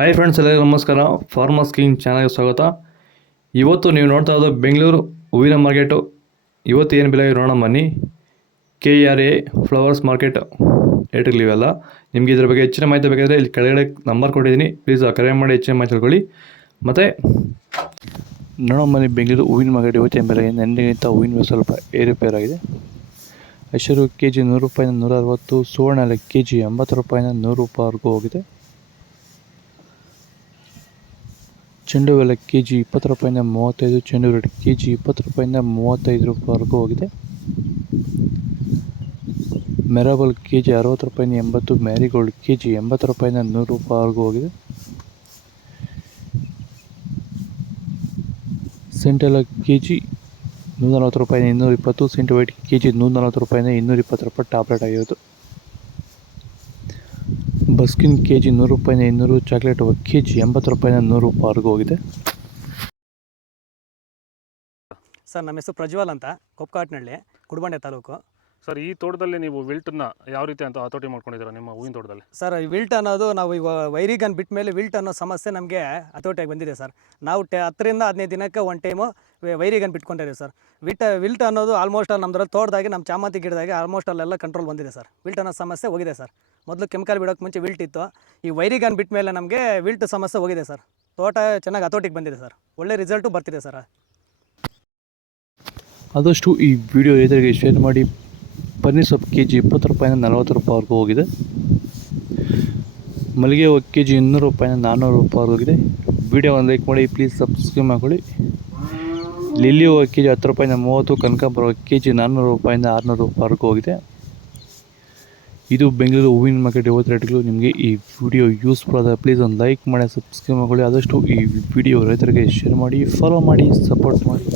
Hi friends, ಎಲ್ಲರಿಗೂ ನಮಸ್ಕಾರ. Farmers king ಚಾನಲ್ಗೆ ಸ್ವಾಗತ. ಇವತ್ತು ನೀವು ನೋಡ್ತಾ ಇರೋದು ಬೆಂಗಳೂರು ಹೂವಿನ ಮಾರ್ಕೆಟು. ಇವತ್ತು ಏನು ಬೆಲೆ ನೋಡೋಣ ಬನ್ನಿ. KRA ಫ್ಲವರ್ಸ್ ಮಾರ್ಕೆಟ್ ರೇಟ್ಗಳಿವೆಲ್ಲ. ನಿಮಗೆ ಇದ್ರ ಬಗ್ಗೆ ಹೆಚ್ಚಿನ ಮಾಹಿತಿ ಬೇಕಾದರೆ ಇಲ್ಲಿ ಕೆಳಗಡೆ ನಂಬರ್ ಕೊಟ್ಟಿದ್ದೀನಿ, ಪ್ಲೀಸ್ ಕರೆ ಮಾಡಿ ಹೆಚ್ಚಿನ ಮಾಹಿತಿ ತಿಳ್ಕೊಳ್ಳಿ. ಮತ್ತು ನೋಡೋಣ ಬನ್ನಿ, ಬೆಂಗಳೂರು ಹೂವಿನ ಮಾರ್ಕೆಟ್ ಇವತ್ತಿನ ಬೆಲೆ ನೆನ್ನೆಗಿಂತ ಹೂವಿನ ಬೆಲೆ ಸ್ವಲ್ಪ ಏರುಪೇರಾಗಿದೆ. ಐಶ್ವರ್ಯ ಕೆ ಜಿ 100 ರೂಪಾಯಿಂದ 160, ಸುವರ್ಣ ಎಲ್ಲ ಕೆ ಜಿ 80 ರೂಪಾಯಿಂದ 100 ರೂಪಾಯಿವರೆಗೂ ಹೋಗಿದೆ. ಚೆಂಡು ಎಲ್ಲ ಕೆ ಜಿ 20 ರೂಪಾಯಿಂದ 35, ಚೆಂಡು ರೇಟ್ ಕೆ ಜಿ 20 ರೂಪಾಯಿಂದ 35 ರೂಪಾಯಿವರೆಗೂ ಹೋಗಿದೆ. ಮೆರಾಬಲ್ ಕೆ ಜಿ 60 ರೂಪಾಯಿಂದ 80, ಮ್ಯಾರಿಗೋಲ್ಡ್ ಕೆ ಜಿ 80 ರೂಪಾಯಿಂದ 100 ರೂಪಾಯಿವರೆಗೂ ಹೋಗಿದೆ. ಸೆಂಟೆಲ್ಲ ಕೆ ಜಿ 140 ರೂಪಾಯಿಂದ 220, ಸೆಂಟ್ ವೈಟ್ ಕೆ ಜಿ 140 ರೂಪಾಯಿಂದ 220 ರೂಪಾಯಿ ಟಾಪ್ ರೇಟ್ ಆಗಿರೋದು. ಬಸ್ಕಿನ್ ಕೆ ಜಿ 100 ರೂಪಾಯಿಂದ 200, ಚಾಕ್ಲೇಟ್ ಕೆ ಜಿ 80 ರೂಪಾಯಿಂದ 100 ರೂಪಾಯಿವರೆಗೂ ಹೋಗಿದೆ. ಸರ್, ನಮ್ಮ ಹೆಸರು ಪ್ರಜ್ವಲ್ ಅಂತ, ಕೊಪ್ಕಾಟ್ನಳ್ಳಿ, ಕುಡಬಂಡೆ ತಾಲೂಕು. ಸರ್, ಈ ತೋಟದಲ್ಲಿ ನೀವು ವಿಲ್ಟನ್ನ ಯಾವ ರೀತಿ ಅಂತ ಹತೋಟಿ ಮಾಡ್ಕೊಂಡಿದ್ದೀರಾ ನಿಮ್ಮ ಹೂವಿನ ತೋಟದಲ್ಲಿ? ಸರ್, ಈ ವಿಲ್ಟ್ ಅನ್ನೋದು ನಾವು ಈಗ ವೈರಿಗನ್ ಬಿಟ್ಟ ಮೇಲೆ ವಿಲ್ಟ್ ಅನ್ನೋ ಸಮಸ್ಯೆ ನಮಗೆ ಹತೋಟಿಯಾಗಿ ಬಂದಿದೆ ಸರ್. ನಾವು 10ರಿಂದ 15 ದಿನಕ್ಕೆ ಒಂದು ಟೈಮು ವೈರಿಗನ್ ಬಿಟ್ಕೊಂಡಿದ್ದೀವಿ ಸರ್. ವಿಲ್ಟ್ ಅನ್ನೋದು ಆಲ್ಮೋಸ್ಟ್ ನಮ್ಮದ್ರಲ್ಲಿ ತೋಟದಾಗಿ ನಮ್ಮ ಚಾಮಂತಿ ಗಿಡದಾಗೆ ಆಲ್ಮೋಸ್ಟ್ ಅಲ್ಲೆಲ್ಲ ಕಂಟ್ರೋಲ್ ಬಂದಿದೆ ಸರ್. ವಿಲ್ಟ್ ಅನ್ನೋ ಸಮಸ್ಯೆ ಹೋಗಿದೆ ಸರ್. ಮೊದಲು ಕೆಮಿಕಲ್ ಬಿಡೋಕ್ಕೆ ಮುಂಚೆ ವಿಲ್ಟ್ ಇತ್ತು. ಈ ವೈರಿಗನ್ ಬಿಟ್ಟ ಮೇಲೆ ನಮಗೆ ವಿಲ್ಟ್ ಸಮಸ್ಯೆ ಹೋಗಿದೆ ಸರ್. ತೋಟ ಚೆನ್ನಾಗಿ ಹತೋಟಿಗೆ ಬಂದಿದೆ ಸರ್. ಒಳ್ಳೆ ರಿಸಲ್ಟು ಬರ್ತಿದೆ ಸರ್. ಆದಷ್ಟು ಈ ವಿಡಿಯೋ ರೈತರಿಗೆ ಶೇರ್ ಮಾಡಿ. ಪನ್ನೀರ್ ಸೊಪ್ಪು ಕೆ ಜಿ 20 ರೂಪಾಯಿಂದ 40 ರೂಪಾಯಿವರೆಗೂ ಹೋಗಿದೆ. ಮಲ್ಲಿಗೆ ಹೂವು ಕೆ ಜಿ 200 ರೂಪಾಯಿಂದ 400 ರೂಪಾಯಿವರೆಗೂ ಹೋಗಿದೆ. ವಿಡಿಯೋವನ್ನು ಲೈಕ್ ಮಾಡಿ, ಪ್ಲೀಸ್ ಸಬ್ಸ್ಕ್ರೈಬ್ ಮಾಡ್ಕೊಳ್ಳಿ. ಲಿಲ್ಲಿ ಹೂವು ಕೆ ಜಿ 10 ರೂಪಾಯಿಂದ 30, ಕನಕಾಂಬರ ಕೆ ಜಿ 400 ರೂಪಾಯಿಂದ 600 ರೂಪಾಯಿವರೆಗೂ ಹೋಗಿದೆ. ಇದು ಬೆಂಗಳೂರು ಹೂವಿನ ಮಾರ್ಕೆಟ್ ಇವತ್ತು ರೇಟ್ಗಳು. ನಿಮಗೆ ಈ ವಿಡಿಯೋ ಯೂಸ್ಫುಲ್ ಆದರೆ ಪ್ಲೀಸ್ ಒಂದು ಲೈಕ್ ಮಾಡಿ, ಸಬ್ಸ್ಕ್ರೈಬ್ ಮಾಡ್ಕೊಳ್ಳಿ. ಆದಷ್ಟು ಈ ವಿಡಿಯೋ ರೈತರಿಗೆ ಶೇರ್ ಮಾಡಿ, ಫಾಲೋ ಮಾಡಿ, ಸಪೋರ್ಟ್ ಮಾಡಿ.